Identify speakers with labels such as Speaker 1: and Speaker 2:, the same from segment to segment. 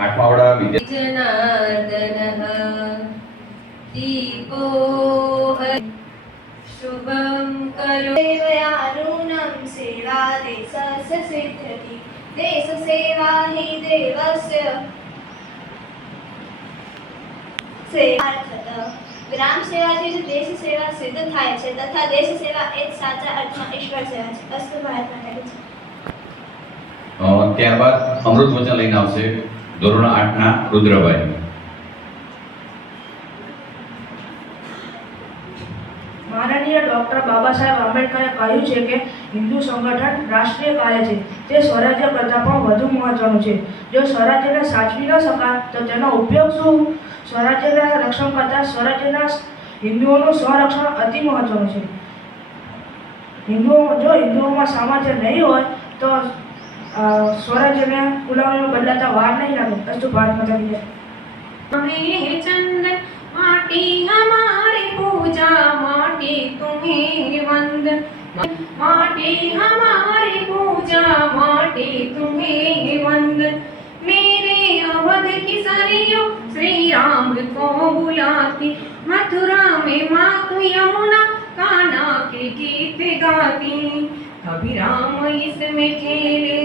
Speaker 1: આઠમાવડા વિદ્યા
Speaker 2: દીપો શુભમ કરો. દેવયારૂણમ
Speaker 3: સેવા દેશસ્ય સિદ્ધતિ. દેશ સેવા હિ દેવસ્ય. સેવાર્થત. ગ્રામ સેવાથી જ દેશ સેવા સિદ્ધ થાય છે તથા દેશ સેવા એ જ સાચા અર્થમાં ઈશ્વર સેવા છે. અસ્તુ ભારત
Speaker 1: માટે ત્યારબાદ અમૃત વચન લઈને આવશે. ધોરણ આઠના રુદ્રભાઈ.
Speaker 4: માનનીય ડૉક્ટર બાબા સાહેબ આંબેડકરે કહ્યું છે કે હિન્દુ સંગઠન રાષ્ટ્રીય કાર્ય છે. તે સ્વરાજ્ય કરતાં પણ વધુ મહત્વનું છે. જો સ્વરાજ્યને સાચવી ન શકાય, તો તેનો ઉપયોગ શું? સ્વરાજ્યના રક્ષણ કરતાં સ્વરાજ્યના હિન્દુઓનું સંરક્ષણ અતિ મહત્વનું છે. હિન્દુઓ, જો હિન્દુઓમાં સામર્થ્ય નહીં હોય, તો સ્વરાજ્યને ગુલામીમાં બદલાતા વાર નહીં લાગે અસ્તુ ભારત માતા કી જય.
Speaker 2: हमें चंदन माटी हमारी पूजा माटी तुम्हें वंदन माटी हमारी पूजा माटी तुम्हें वंदन मेरे अवध की सरयू श्री राम को बुलाती मथुरा में मातु यमुना कान्हा के गीत गाती અભિરામ ઈસમે ઠેલે.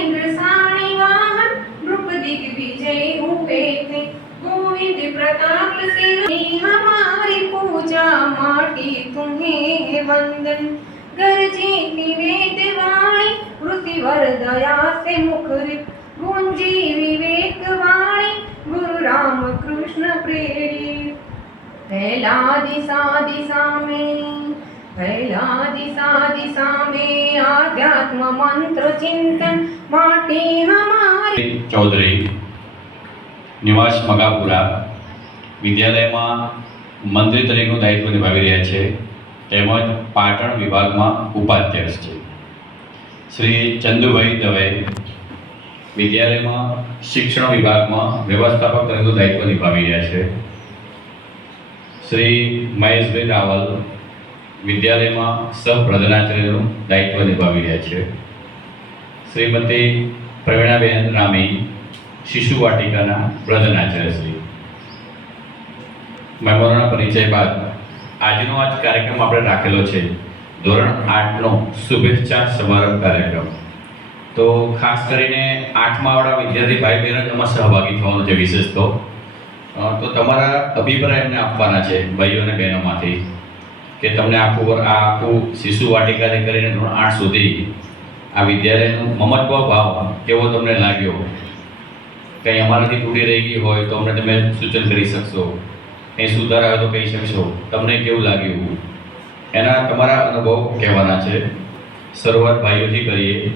Speaker 2: ઇન્દ્રસાણી વાહન, નૃપ દિગ્વિજય હુએ તે. ગોવિંદ પ્રતાપ સિંહ હમારી પૂજા માટે તુમ્હે વંદન. ગરજે નિવેદ વાણી, ઋષિવર દયા સે મુખરિત ગુંજી વિવેક વાણી, ગુરુ રામ કૃષ્ણ પ્રેરિત પહેલા દિશા દિશા મેં ફેલા દિશા ચિંતન માટે
Speaker 1: ચૌધરી નિવાસ મગાપુરા વિદ્યાલયમાં મંત્રી તરીકેનું દાયિત્વ નિભાવી રહ્યા છે. તેમજ પાટણ વિભાગમાં ઉપાધ્યક્ષ છે. શ્રી ચંદુભાઈ દવે, વિદ્યાલયમાં શિક્ષણ વિભાગમાં વ્યવસ્થાપક તરીકેનું દાયિત્વ નિભાવી રહ્યા છે. શ્રી મહેશભાઈ રાવલ વિદ્યાલયમાં સહપ્રધાનાચાર્યનું દાયિત્વ નિભાવી રહ્યા છે. શ્રીમતી પ્રવીણાબેન રામી, શિશુ વાટિકાના પ્રધાનાચાર્ય શ્રી મહેમાનોના પરિચય બાદ આજનો આજ કાર્યક્રમ આપણે રાખેલો છે. ધોરણ આઠનો શુભેચ્છા સમારંભ કાર્યક્રમ. તો ખાસ કરીને આઠમા વાળા વિદ્યાર્થી ભાઈ બહેનો એમાં સહભાગી થવાનો છે વિશેષ તો. તો તમારા અભિપ્રાય એમને આપવાના છે ભાઈઓ અને બહેનોમાંથી. કે તમને આખું આ આખું શિશુ વાટિકાથી કરીને ધોરણ આઠ સુધી આ વિદ્યાલયનું મમત્વ ભાવ કેવો તમને લાગ્યો? કંઈ અમારાથી તૂટી રહી ગઈ હોય તો અમને તમે સૂચન કરી શકશો. કંઈ સુધારા તો કહી શકશો. તમને કેવું લાગ્યું? એના તમારા અનુભવ કહેવાના છે. શરૂઆત ભાઈઓથી કરીએ.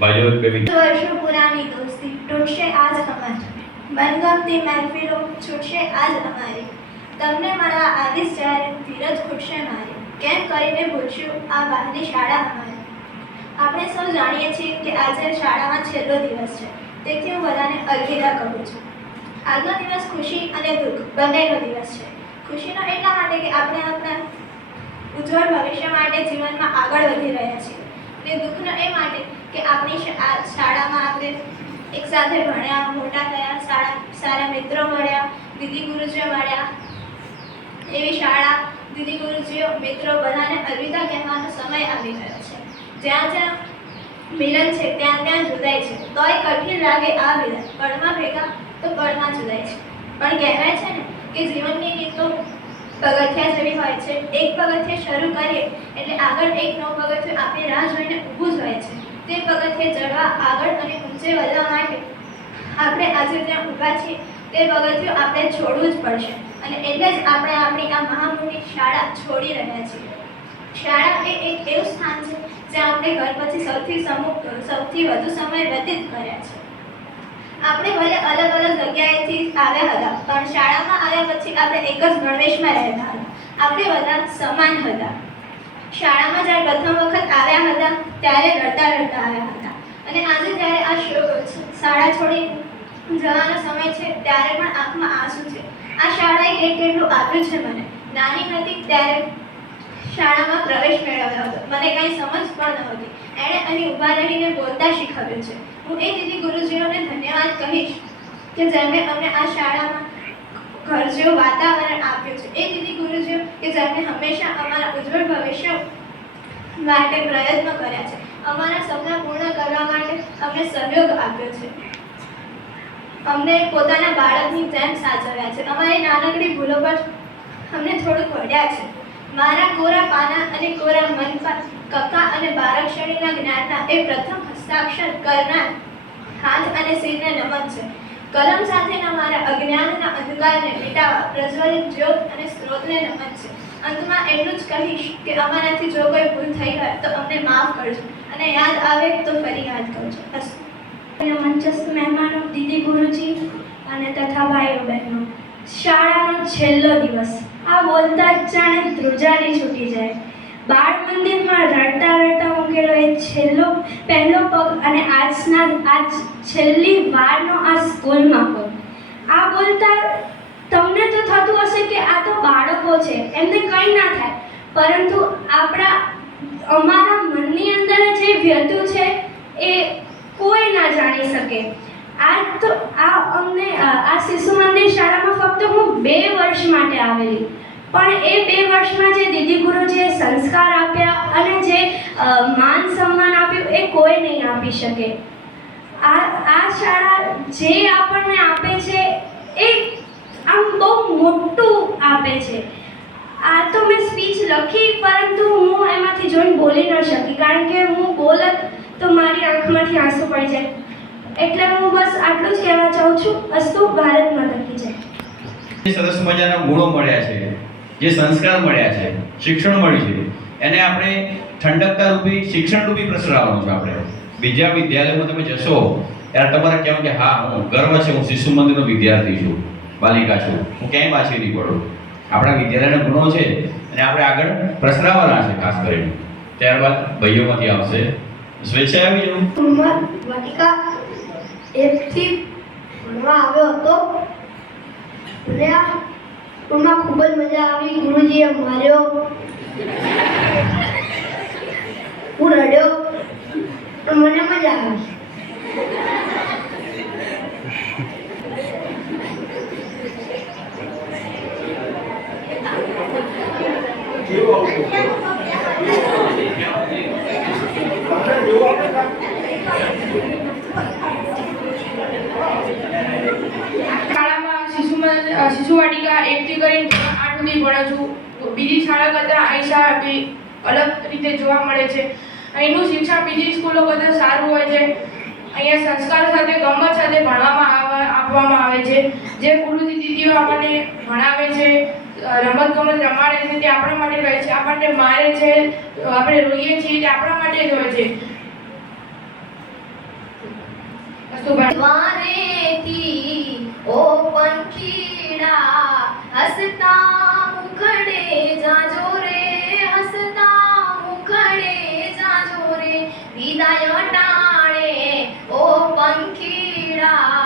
Speaker 1: ભાઈઓ
Speaker 3: વર્ષો પુરાની દોસ્તી તૂટશે આજ અમારી. મનગમતી મહેફિલો છૂટશે આજ અમારી. તમને મારા આવીશ જ્યારે ધીરજ ખૂટશે મારી. કેમ કરીને ભૂલશું આ બહારની શાળા અમારી. આપણે સૌ જાણીએ છીએ કે આજે શાળામાં છેલ્લો દિવસ છે. તેથી હું બધાને અલવિદા કહું છું. આજનો દિવસ ખુશી અને દુઃખ બંનેનો દિવસ છે. ખુશીનો એટલા માટે કે આપણે આપણા ઉજ્જવળ ભવિષ્ય માટે જીવનમાં આગળ વધી રહ્યા છીએ. ને દુઃખનો એ માટે કે આપણી શાળામાં આપણે એકસાથે ભણ્યા, મોટા થયા, સારા સારા મિત્રો મળ્યા દીદી ગુરુજીઓ મળ્યા એવી શાળા દીદી ગુરુજીઓ, મિત્રો બધાને અલવિદા કહેવાનો સમય આવી ગયો છે. જ્યાં જ્યાં મિલન છે, ત્યાં ત્યાં જુદાય છે. તોય કઠિન લાગે આ મિલન. પળમાં ભેગા તો પળમાં જુદાય છે. પણ કહેવાય છે ને કે જીવનની ગીતો પગથિયા જેવી હોય છે. એક પગથિયે શરૂ કરીએ એટલે આગળ એક નવું પગથિયું આપણે રાહ જોઈને ઊભું જ હોય છે. તે પગથિયે ચડવા આગળ અને ઊંચે વધવા માટે આપણે આજે ત્યાં ઊભા છીએ. તે પગથિયું આપણે છોડવું જ પડશે. અને એટલે જ આપણે આપણી આ મહામુનિ શાળા છોડી રહ્યા છીએ. શાળા એ એક એવું સ્થાન છે, જ્યાં આપણે ઘર પછી સૌથી સમૂહ સૌથી વધુ સમય વ્યતીત કર્યા છે. આપણે ભલે અલગ અલગ જગ્યાએથી આવ્યા હતા, પણ શાળામાં આવ્યા પછી આપણે એક જ ગણવેશમાં રહેતા હતા. આપણે બધા સમાન હતા. શાળામાં જ્યારે પ્રથમ વખત આવ્યા હતા, ત્યારે રડતા રડતા આવ્યા હતા. અને આજે જ્યારે આ શાળા છોડી જવાનો સમય છે, ત્યારે પણ આંખમાં આંસુ છે. આ શાળાએ કેટ કેટલું આપ્યું છે મને. નાની હતી ત્યારે શાળામાં પ્રવેશ મેળવ્યો હતો. મને કાંઈ સમજ પણ નહોતી એણે અહીં ઊભા રહીને બોલતા શીખવ્યું છે. હું એ દીદી ગુરુજીઓને ધન્યવાદ કહીશ કે જેમણે અમને આ શાળામાં ઘર જેવું વાતાવરણ આપ્યું છે. એ દીદી ગુરુજીઓ કે જેમણે હંમેશા અમારા ઉજ્જવળ ભવિષ્ય માટે પ્રયત્ન કર્યા છે. અમારા સપના પૂર્ણ કરવા માટે અમને સહયોગ આપ્યો છે. અમને પોતાના બાળકની જેમ સાચવ્યા છે. અમારી નાનકડી ભૂલો પર અમને થોડુંક વળ્યા છે. મારા કોરા પાના અને કોરા મન પર કક્કા અને બારાક્ષરીના જ્ઞાનના એ પ્રથમ હસ્તાક્ષર કરનાર હાથ અને શિરને નમન છે. કલમ સાથેના મારા અજ્ઞાનના અંધકારને મિટાવવા, પ્રજ્વલિત જ્યોત અને સ્ત્રોતને નમન છે. અંતમાં એટલું જ કહીશ કે અમારાથી જો કોઈ ભૂલ થઈ હોય તો અમને માફ કરજો અને યાદ આવે તો ફરી યાદ કરજો.
Speaker 5: મંચસ્થ મહેમાનો, દીદી ગુરુજી અને તથા ભાઈઓ બહેનો, શાળાનો છેલ્લો દિવસ. આ બોલતા જ જાણે ધ્રુજારી છૂટી જાય. બાળ મંદિરમાં રડતા રડતા મૂકેલો એ છેલ્લો, પહેલો પગ અને આજના, આજ છેલ્લી વારનો આ સ્કૂલમાં પગ આ બોલતા તમને તો થતું હશે કે આ તો બાળકો છે, એમને કંઈ ના થાય. પરંતુ આપણા, અમારા મનની અંદર જે વ્યતું છે એ કોઈ ના જાણી શકે. આ તો આ અમને, આ શિશુ મંદિર શાળામાં ફક્ત હું બે વર્ષ માટે આવેલી. પણ એ બે વર્ષમાં જે દીદી ગુરુજીએ સંસ્કાર આપ્યા અને જે માન સન્માન આપ્યું એ કોઈ નહીં આપી શકે. આ આ શાળા જે આપણને આપે છે એ આમ બહુ મોટું આપે છે. આ તો મેં સ્પીચ લખી, પરંતુ હું એમાંથી જોઈને બોલી ન શકી. કારણ કે હું બોલત તો મારી આંખમાંથી આંસુ પડી જાય. એટલે હું બસ આટલું જ કહેવા ચાહું છું, અસ્તુ ભારત માતા કી જય
Speaker 1: સરસ મજાના ગુણો મળ્યા છે, જે સંસ્કાર મળ્યા છે, શિક્ષણ મળ્યું છે, એને આપણે ઠંડકતા રૂપી શિક્ષણ રૂપી પ્રસરાવવાનું છે આપણે. બીજા વિદ્યાલયમાં તમે જશો, ત્યારે તમારે કહેવું કે, હા, હું ગર્વ છે, હું શિશુ મંદિરનો વિદ્યાર્થી છું, બાલિકા છું. હું ક્યાંય પાછી નહીં પડું? આપણા વિદ્યાલયના ગુણો છે, અને આપણે આગળ પ્રસરાવવાના છે, ખાસ કરીને. ત્યારબાદ ભાઈઓમાંથી આવશે. સ્વેચ્છાએ આવી જવું
Speaker 6: વાટિકા એકથી ભણવા આવ્યો હતો અને સ્કૂલમાં ખૂબ જ મજા આવી ગુરુજીએ માર્યો હું રડ્યો પણ મને મજા આવી
Speaker 7: શાળામાં શિશુ શિશુવાટિકા એકઠી કરીને આઠ સુધી ભણું છું બીજી શાળા કરતાં અહીં શાળા બી અલગ રીતે જોવા મળે છે. અહીંનું શિક્ષણ બીજી સ્કૂલો કરતાં સારું હોય છે. અહીંયા સંસ્કાર સાથે ગમત સાથે ભણવામાં આપવામાં આવે છે. જે ગુરુજી દીદીઓ આપણને ભણાવે છે રમત ગમત રમાડે છે, તે આપણા માટે રહે છે. આપણને મારે છે આપણે રોઈએ છીએ, તે આપણા માટે જ હોય છે.
Speaker 3: દ્વારેથી ઓ પંખીડા, હસતા મુખડે જાજો રે, હસતા મુખડે જાજો રે. વિદાય ટાણે ઓ પંખીડા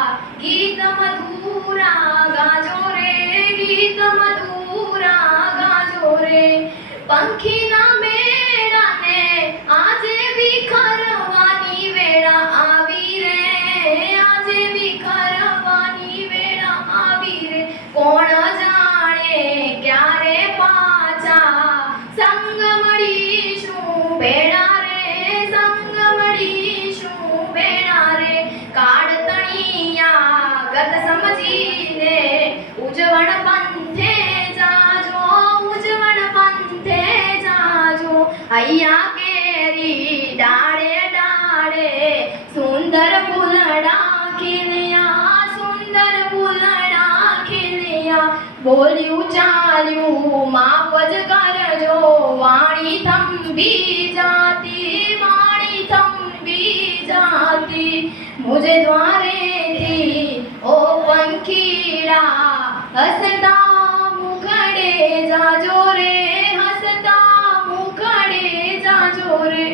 Speaker 3: કેરી ડાળે ડાળે સુંદર ફૂલડા ખીલ્યા સુંદર ફૂલડા ખીલ્યા બોલ્યું, ચાલ્યું, માપ જ કરજો, વાણી થંભી જાતી, વાણી થંભી જાતી. મુજે દ્વારેથી ઓ પંખીડા, હસતા મુખડે જાજો રે, હસતા મુખડે જાજો રે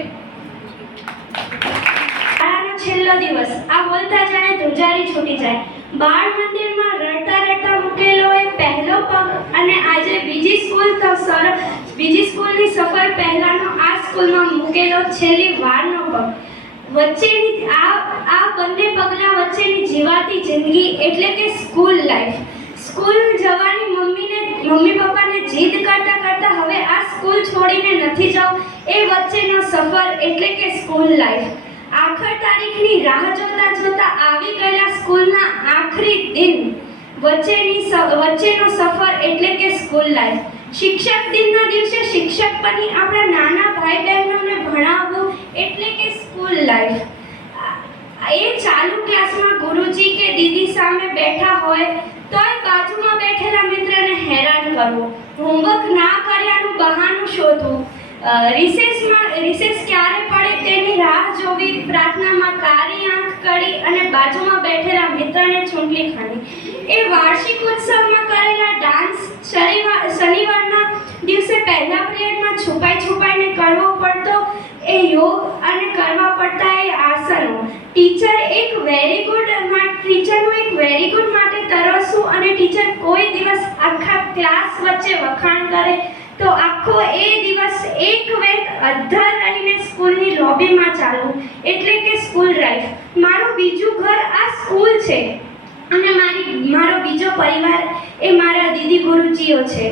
Speaker 5: શાળાનો છેલ્લો દિવસ. આ બોલતા જાણે ધ્રુજારી છૂટી જાય. બાળ મંદિરમાં રડતા રડતા મૂકેલો એ પહેલો પગ અને આજે બીજી સ્કૂલ તો સર, બીજી સ્કૂલની સફર પહેલાનો આ સ્કૂલમાં મૂકેલો છેલ્લી વારનો પગ. વચ્ચેની આ આ બંને પગલાં વચ્ચેની જીવાતી જિંદગી એટલે કે સ્કૂલ લાઈફ. સ્કૂલ જવાની મમ્મીને, મમ્મી પપ્પાને જીદ કરતા કરતા હવે આ સ્કૂલ છોડીને નથી જાઉં. એ વચ્ચેનો સફર એટલે કે સ્કૂલ લાઈફ. આખર તારીખની રાહ જોતા જોતા આવી ગયેલા સ્કૂલના આખરી દિન. વચ્ચેની વચ્ચેનો સફર એટલે કે સ્કૂલ લાઈફ. શિક્ષક દિનના દિવસે શિક્ષક બની આપણા નાના ભાઈ બહેનોને ભણાવવું એટલે કે સ્કૂલ લાઈફ. એ ચાલુ ક્લાસમાં ગુરુજી કે દીદી સામે બેઠા હોય તોય બાજુમાં બેઠેલા મિત્રને હેરાન કરવું હોમવર્ક ના કર્યાનું બહાનું શોધવું રિસેસમાં, રિસેસ ક્યારે પડે તેની રાહ જોવી, પ્રાર્થનામાં કાળી આંખ કરી અને બાજુમાં બેઠેલા મિત્રને ચૂંટણી ખાણી એ વાર્ષિક ઉત્સવમાં કરેલા ડાન્સ શનિવાર, શનિવારના દિવસે પહેલા પિરિયડમાં છુપાઈ છુપાઈને કરવો પડતો એ યોગ અને કરવા પડતા એ આસનો. ટીચર એક વેરી ગુડ ટીચરનું એક વેરી ગુડ માટે તરસું અને ટીચર કોઈ દિવસ આખા ક્લાસ વચ્ચે વખાણ કરે તો આખો એ દિવસ એક વેત અધ્ધર રહીને સ્કૂલની લોબીમાં ચાલવું. એટલે કે સ્કૂલ લાઈફ મારું બીજું ઘર આ સ્કૂલ છે. અને મારી, મારો બીજો પરિવાર એ મારા દીદી ગુરુજીઓ છે.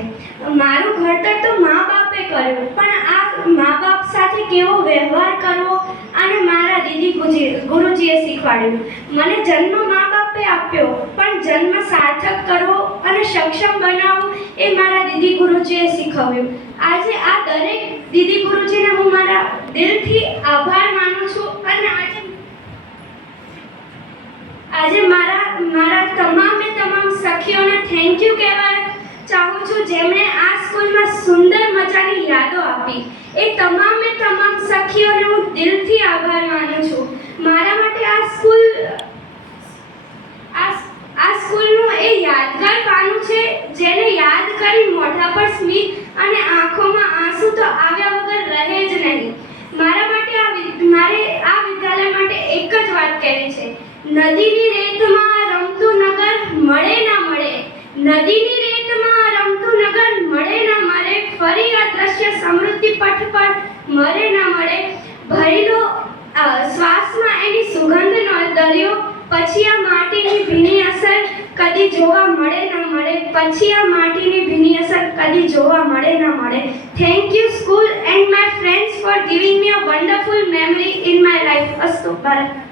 Speaker 5: મારું ઘડતર તો મા બાપે કર્યું, પણ આ મા બાપ સાથે કેવો વ્યવહાર કરવો અને મારા દીદી ગુજી, ગુરુજીએ શીખવાડ્યું. મને જન્મ મા બાપે આપ્યો, પણ જન્મ સાર્થક કરવો અને સક્ષમ બનાવવો એ મારા દીદી ગુરુજીએ શીખવ્યું. આજે આ દરેક દીદી ગુરુજીને હું મારા દિલથી આભાર માનું છું અને આજે આજે મારા મારા તમામે તમામ સખીઓને થેન્ક યુ કહેવા ચાહું છું, જેમણે આ સ્કૂલમાં સુંદર મજાની યાદો આપી. એ તમામે તમામ સખીઓને હું દિલથી આભાર માનું છું. મારા માટે આ સ્કૂલ, આ સ્કૂલનું એ યાદગાર પાનું છે, જેને યાદ કરી મોઢા પર સ્મિત અને આંખોમાં આંસુ તો આવ્યા વગર રહે જ નહીં. મારા માટે આ મારે આ વિદ્યાલય માટે એક જ વાત કહેવી છે. નદીની રેતમાં રમતું નગર મળે ના મળે. નદીની રેતમાં રમતું નગર મળે ના મળે. ફરી આ દ્રશ્ય સમૃદ્ધિ પથ પર મળે ના મળે. ભરેલો શ્વાસમાં એની સુગંધનો દરિયો પછી આ માટીની ભીની અસર કદી જોવા મળે ન મળે. પછી આ માટીની ભીની અસર કદી જોવા મળે ન મળે. Thank you school and my friends for giving me a wonderful memory in my life અસ્તુ, ભારત.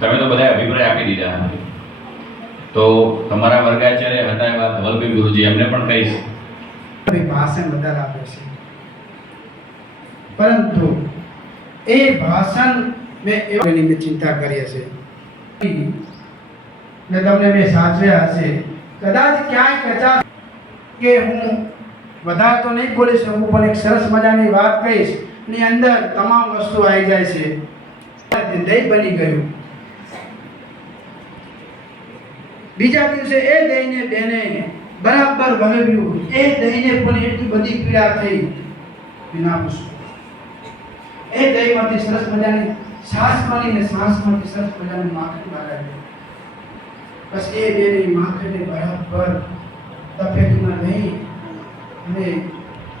Speaker 1: તમે તો બધા અભિપ્રાય આપી દીધા તો તમારા વર્ગાચાર્ય હતા એવા ધવલભાઈ ગુરુજી, એમને પણ કહીશ.
Speaker 8: ભાષણ વધારે આપે છે. પરંતુ એ ભાષણ મેં એની મેં ચિંતા કરી છે ને તમને મેં સાચવ્યા હશે. કદાચ ક્યાંય કચાશ કે હું વધારે તો નહીં બોલી શકું પણ એક સરસ મજાની વાત કહીશ. ની અંદર તમામ વસ્તુ આવી જાય છે. દહીં બની ગયું. બીજા દિવસે એ દહીંને બેને બરાબર વળવ્યું એ દહીંને પણ એટલી બધી પીડા થઈ. વિના પૂછો એ દહીંમાંથી સરસ મજાની શ્વાસ મારીને શ્વાસમાંથી સરસ મજાનું માખણ બહાર બસ એ બેની માખણને બરાબર તપેલીમાં નહીં અને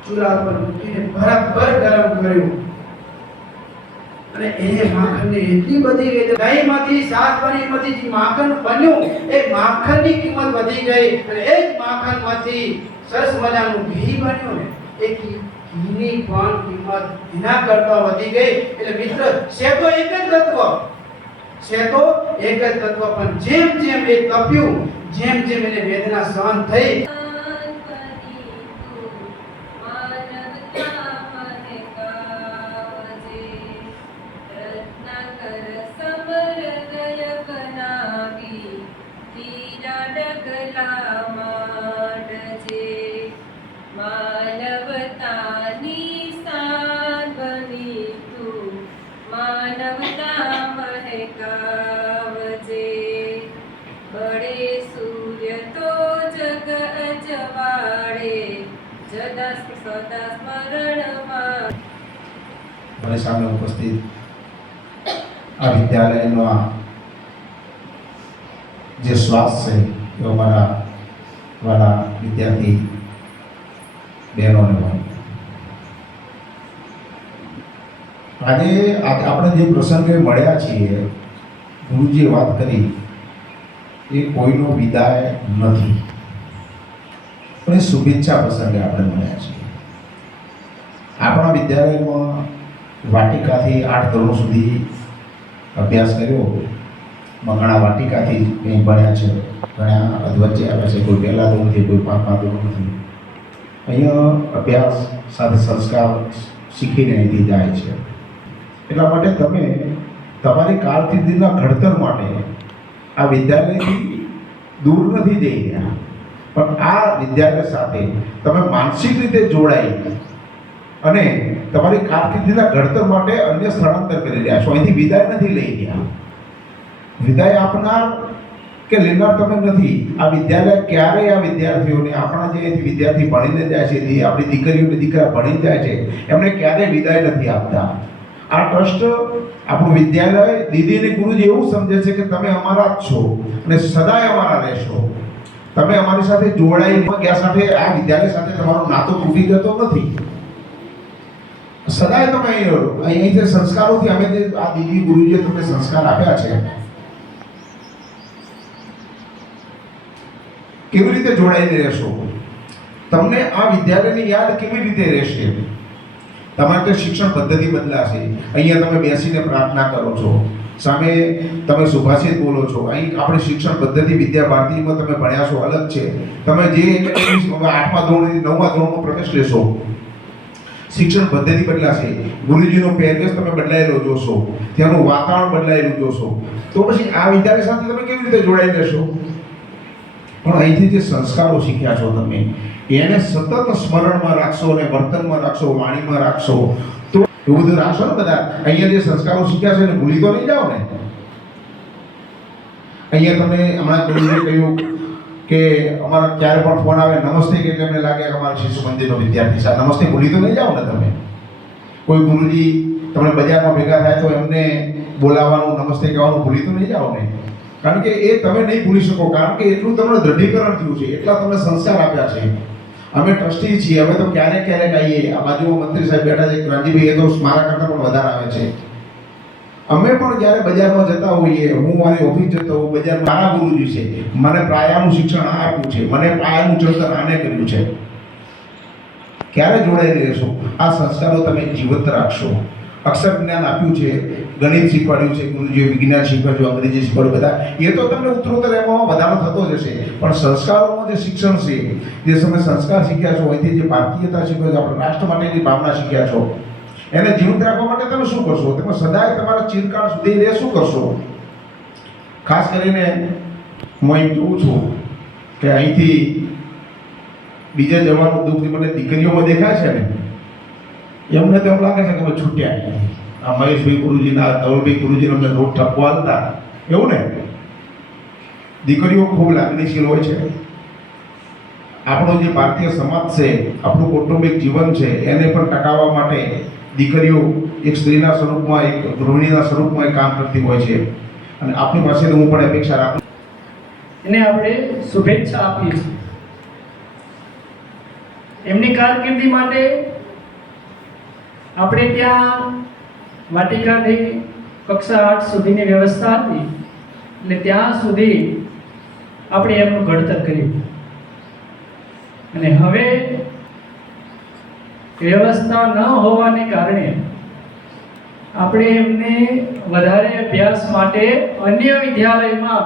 Speaker 8: ચૂલા પર મૂકીને બરાબર ગરમ કર્યું. અને એ માખણને એટલી બધી ગઈ દહીંમાંથી શાકભાજીમાંથી જે માખણ બન્યું, એ માખણની કિંમત વધી ગઈ અને એ જ માખણમાંથી સરસ મજાનું ઘી બન્યું ને, એ ઘીની પણ કિંમત એના કરતા વધી ગઈ. એટલે મિત્ર છે તો એક જ તત્વ. છે તો એક જ તત્વ, પણ જેમ જેમ એ તપ્યું, જેમ જેમ એને વેદના સહન થઈ
Speaker 2: મહેકાવજે બળે સૂર્ય તો જગ અજવાળે. જદા સદા સ્મરણમાં
Speaker 9: મારી સામે ઉપસ્થિત આ વિદ્યાલયનો આ જે શ્વાસ છે, એ અમારા વાળા વિદ્યાર્થી બહેનોને ભાઈ આજે આપણે જે પ્રસંગે મળ્યા છીએ, ગુરુજીએ વાત કરી, એ કોઈનો વિદાય નથી. પણ એ શુભેચ્છા પ્રસંગે આપણે મળ્યા છીએ. આપણા વિદ્યાલયમાં વાટિકાથી આઠ ધોરણ સુધી અભ્યાસ કર્યો. ઘણા વાટિકાથી કંઈ ભણ્યા છે. ઘણા અધવચ્ચે આવ્યા છે. કોઈ પહેલા ધોરણથી કોઈ પાંચમા ધોરણથી અહીંયા અભ્યાસ સાથે સંસ્કાર શીખીને અહીંથી જાય છે. એટલા માટે તમે તમારી કારકિર્દીના ઘડતર માટે આ વિદ્યાલયથી દૂર નથી જઈ રહ્યા. પણ આ વિદ્યાલય સાથે તમે માનસિક રીતે જોડાઈ અને તમારી કારકિર્દીના ઘડતર માટે અન્ય સ્થળાંતર કરી રહ્યા છો. અહીંથી વિદાય નથી લઈ રહ્યા. વિદાય આપનાર કે લેનાર તમે નથી. આ વિદ્યાલય ક્યારેય આ વિદ્યાર્થીઓને આપણા જે વિદ્યાર્થી ભણીને જાય છે, જે આપણી દીકરીઓને દીકરા ભણી જાય છે, એમને ક્યારેય વિદાય નથી આપતા? આ ટ્રસ્ટ આપણું વિદ્યાલય, દીદી અને ગુરુજી એવું સમજે છે કે તમે અમારા જ છો અને સદાય અમારા રહેશો. તમે અમારી સાથે જોડાઈ ગયા સાથે આ વિદ્યાલય સાથે તમારો નાતો તૂટી જતો નથી. સદાય તમે અહીં અહીં જે સંસ્કારોથી અમે જે આ દીદી, ગુરુજીએ તમને સંસ્કાર આપ્યા છે, કેવી રીતે જોડાઈને રહેશો? તમને આ વિદ્યાલયની યાદ કેવી રીતે રહેશે? તમારે ત્યાં શિક્ષણ પદ્ધતિ બદલાશે. અહીંયા તમે બેસીને પ્રાર્થના કરો છો. સામે તમે સુભાષિત બોલો છો. અહીં આપણે શિક્ષણ પદ્ધતિ વિદ્યા ભારતીમાં તમે ભણ્યા છો, અલગ છે. તમે જે આઠમા ધોરણથી નવમા ધોરણમાં પ્રવેશ લેશો. શિક્ષણ પદ્ધતિ બદલાશે. ગુરુજીનો પહેરવેશ તમે બદલાયેલો જોશો. ત્યાંનું વાતાવરણ બદલાયેલું જોશો. તો પછી આ વિદ્યાલય સાથે તમે કેવી રીતે જોડાઈ જશો પણ અહીંથી જે સંસ્કારો શીખ્યા છો તમે એને સતત સ્મરણમાં રાખશો અને વર્તનમાં રાખશો, વાણીમાં રાખશો. તો એવું બધું રાખશો ને બધા? અહીંયા જે સંસ્કારો શીખ્યા છે એને ભૂલી તો નહીં જાઓ ને. અહીંયા તમને હમણાં કહ્યું કે અમારા ક્યારે પણ ફોન આવે, નમસ્તે કે એમને લાગે કે અમારા શિશુ મંદિરનો વિદ્યાર્થી સાહેબ. નમસ્તે, ભૂલી તો નહીં જાઓ ને તમે. કોઈ ગુરુજી તમને બજારમાં ભેગા થાય તો એમને બોલાવવાનું, નમસ્તે કહેવાનું, ભૂલી તો નહીં જાઓ ને. કારણ કે એ તમે નહીં ભૂલી શકો. કારણ કે એટલું તમને દ્રઢીકરણ થયું છે. એટલા તમને સંસ્કાર આપ્યા છે. અમે ટ્રસ્ટી છીએ. અમે તો ક્યારેક ક્યારેક આવીએ આ બાજુમાં મંત્રી સાહેબ બેઠા છે. ક્રાંતિભાઈ એ તો મારા કરતાં પણ વધારે આવે છે. અમે પણ જ્યારે બજારમાં જતા હોઈએ, હું મારી ઓફિસ જતો હોઉં, બજારમાં મારા ગુરુજી છે. મને પાયાનું શિક્ષણ આ આપ્યું છે. મને પાયાનું ચડતર આને કર્યું છે. ક્યારે જોડાઈ રહેશો? આ સંસ્કારો તમે જીવંત રાખશો. અક્ષર જ્ઞાન આપ્યું છે. ગણિત શીખવાડ્યું છે. ગુરુજીએ વિજ્ઞાન શીખવાડ્યું, અંગ્રેજી શીખવાડ્યું, બધા. એ તો તમને ઉત્તરોત્તર એમાં પણ સંસ્કારોમાં જે શિક્ષણ છે, જે તમે સંસ્કાર શીખ્યા છો, અહીંથી જે ભારતીયતા શીખ્યો છો આપણે રાષ્ટ્ર માટેની ભાવના શીખ્યા છો, એને જીવંત રાખવા માટે તમે શું કરશો? તમે સદાય તમારા ચિરકાળ સુધી એ શું કરશો? ખાસ કરીને હું અહીં જોઉં છું કે અહીંથી બીજે જવાનું દુઃખ મને દીકરીઓમાં દેખાય છે ને, એમને તો એમ લાગે છે કે અમે છૂટ્યા. આ મહેશભાઈ ગુરુજીના ધવલભાઈ ગુરુજીને અમને રોજ ઠપવા હતા એવું ને? દીકરીઓ ખૂબ લાગણીશીલ હોય છે. આપણો જે ભારતીય સમાજ છે, આપણું કૌટુંબિક જીવન છે, એને પણ ટકાવવા માટે દીકરીઓ એક સ્ત્રીના સ્વરૂપમાં, એક ગૃહિણીના સ્વરૂપમાં એક કામ કરતી હોય છે. અને આપણી પાસે હું પણ અપેક્ષા રાખું
Speaker 10: એને આપણે શુભેચ્છા આપીએ છીએ. એમની કારકિર્દી માટે આપણે ત્યાં વાટિકાથી કક્ષા આઠ સુધીની વ્યવસ્થા હતી. એટલે ત્યાં સુધી આપણે એમનું ઘડતર કર્યું અને હવે વ્યવસ્થા ન હોવાને કારણે આપણે એમને વધારે અભ્યાસ માટે અન્ય વિદ્યાલયમાં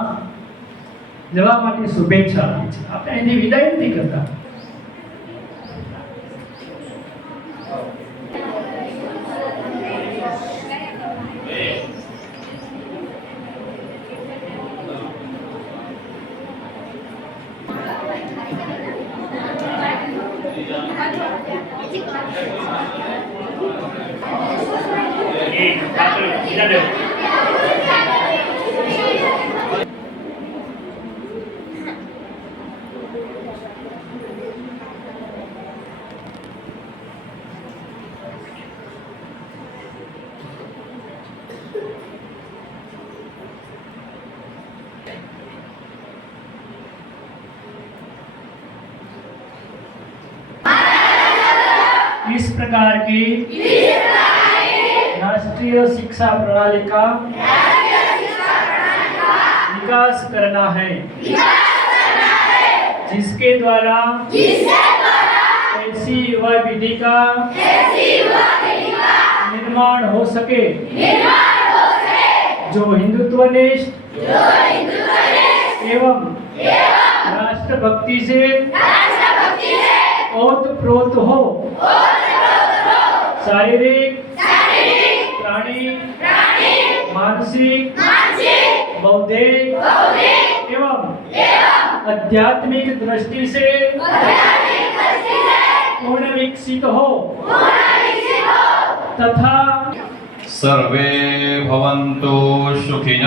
Speaker 10: જવા માટે શુભેચ્છા આપી છે આપણે એની વિદાય નથી કરતા. प्रकार की राष्ट्रीय शिक्षा प्रणाली का विकास करना है। जिसके द्वारा ऐसी युवा विधि का निर्माण हो सके। जो हिंदुत्वनिष्ठ एवं राष्ट्रभक्ति से ओतप्रोत हो। शारीरिक प्राणिक मानसिक बौद्धिक एवं आध्यात्मिक दृष्टि से पूर्ण विकसित हो तथा
Speaker 1: સર્વે ભવન્તુ સુખિનઃ